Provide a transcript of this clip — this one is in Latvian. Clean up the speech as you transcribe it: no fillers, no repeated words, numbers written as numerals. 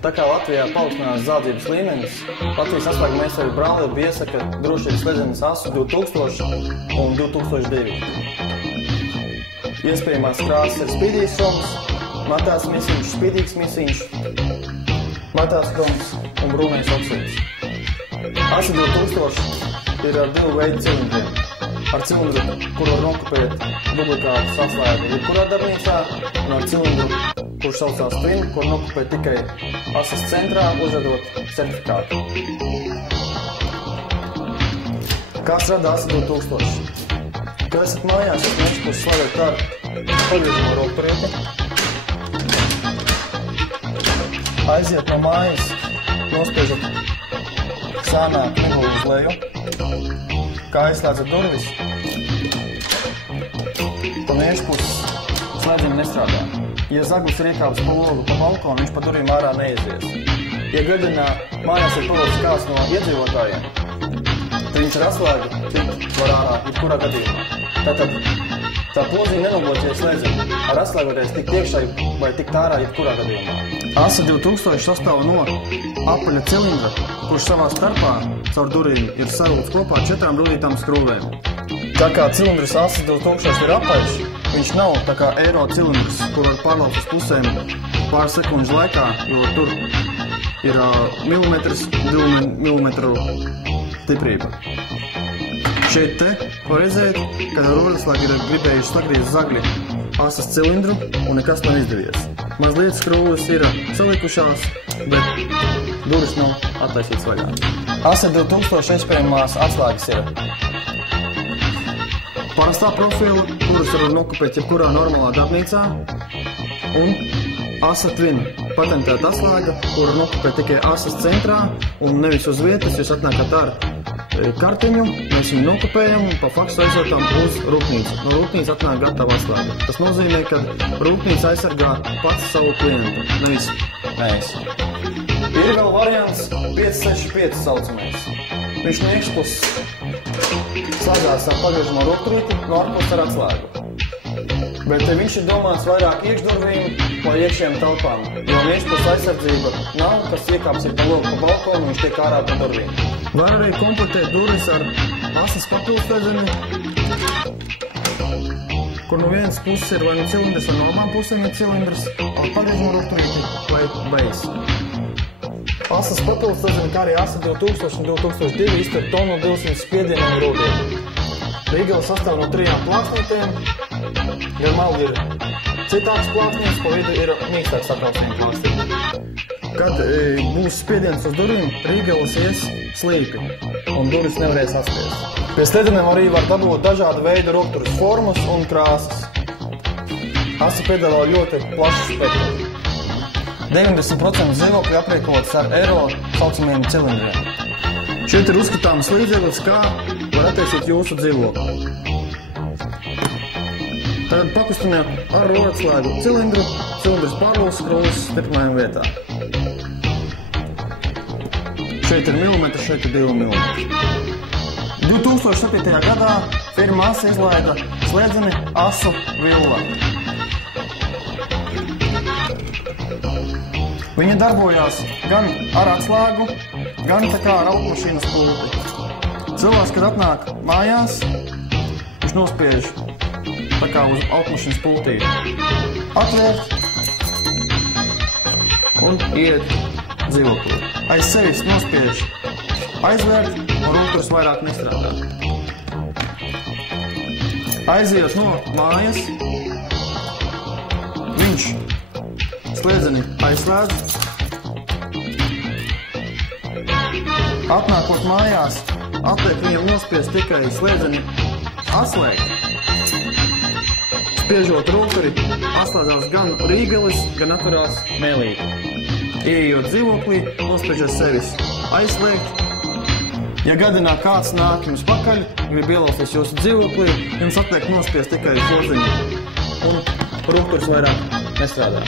Tā kā Latvijā paaugstinās zādzības līmenis, Latvijas atslēgu mēsēju brālība iesaka drošības sledzenes asu 2000 un 2002. Iespējamās krāsas ir spīdīgs soms, matāts misiņš, spīdīgs misiņš, matāts kroms un brūnais oksīds. Asi 2000 ir ar divu veidu cilindriem. Ar cilindru, kuru var nokopēt dublikātu atslēgu jebkurā darbnīcā, un ar cilindru, kurš saucās Twin, kur nokopēt tikai asas centrā, uzvedot certifikātu. Kā strādā ASA 2000? Kad esat mājās, jūs nešķipus slēgat ar pagriežamo rokturēti, aiziet no mājas, nospiežat sānā knibulu uz leju, kā aizslēdzat durvis, pa niešpuses slēdziņi nestrādā. Ja zaglis ir iekāpis pa logu pa balkonu, viņš pa durvīm ārā neizies. Ja gadienā mājās ir palicis kāds no iedzīvotājiem, tad viņš ar atslēgu tikt var ārā jebkurā gadījumā. Tātad tā podziņa nenobloķē slēdziņu. Ar atslēgoties tikt iekšā vai tikt ārā jebkurā gadījumā. ASA 2000 sastāv no apaļa cilindra, kurš savā starpā caur durvīm ir savilts kopā 4 rulītām skrūvēm. Tā kā cilindrs ASA 2000 ir apaļš, viņš nav tā kā eiro cilindrs, kur var pārlaukt uz pusēm pāris sekundžu laikā, jo tur ir milimetrs, 2 milimetru stiprība. Šeit te var redzēt, kad roļaslēgi ir gribējuši sagriezt zagļi asas cilindru un nekas nav izdevies. Mazliet skrūves ir salikušās, bet durvis nav attaisīts vaļā. ASA 2000 iespējamās atslēgas ir parastā profila, kuras var nokopēt jebkurā normālā darbnīcā, un ASA Twin patentēta atslēga, kuru nokopēt tikai asas centrā un nevis uz vietas. Jūs atnākat ar kartiņu, mēs viņu nokopējam un pa faksu aizsūtām uz rūpnīcu. No rūpnīca atnāk gatava atslēga. Tas nozīmē, ka rūpnīca aizsargā pats savu klientu, nevis mēs. Ir vēl variants 565 saucamais. Viņš no iekšpuses slēdzās ar pagriežamo rokturīti, no ārpuses ar atslēgu. Bet viņš ir domāts vairāk iekšdurvīm vai iekšējām telpām, jo no iekšpuses aizsardzība nav, kas iekāps ir pa logu pa balkonu un viņš tiek ārā pa durvīm. Var arī komplektēt durvis ar asas papildslēdzeni, kur no vienas puses ir vai no cilindrs, vai no abām pusēm ir cilindrs, ar pagriežamo rokturīti vai beigas. Asas papildslēdzeni, kā arī ASA 2000 un 2002 iztur tonu 200 spiedienu un rūdienu. Rīgela sastāv no 3 plāksnītēm, gan maldi ir citāks plāksnītes, pa vidu ir mīkstāks satraucienu plāksnīte. Kad būs spiediens uz durvīm, Rīgelas ies slīpi un durvis nevarēs atspiest. Pie sledzenēm arī var dabūt dažādu veidu rokturas formas un krāsas. ASA piedāvā ļoti plašu spektru. 90% dzīvokļu aprīkots ar eiro saucamiem cilindriem. Šeit ir uzskatāms līdzeklis, kā var attaisīt jūsu dzīvokli. Tagad pakustiniet ar roļatslēgu cilindru, cilindrs pārlūs skrūves stiprinājuma vietā. Šeit ir milimetri, šeit ir 2 milimetri. 2007. gadā firma ASA izlaida slēdzeni ASU Villa. Viņa darbojās gan ar atslēgu, gan tā kā ar automašīnas pulti. Cilvēks, kad atnāk mājās, viņš nospiež tā kā uz automašīnas pultī. Atvērt un iet dzīvoklī. Aiz sevis nospiež aizvērt un rūkturs vairāk nestrādā. Aiziet no mājas, viņš slēdzeni aizslēdz. Atnākot mājās, atliek viņam nospiest tikai slēdzeni atslēgt. Spiežot rūkturi, atslēdzās gan rīgelis, gan atverās mēlīte. Ieejot dzīvoklī, nospiežot sevis aizslēgt. Ja gadinā kāds nāk jums pakaļ, grib ielausties jūsu dzīvoklī, jums atliek nospiest tikai podziņu un rūkturs vairāk nestrādā.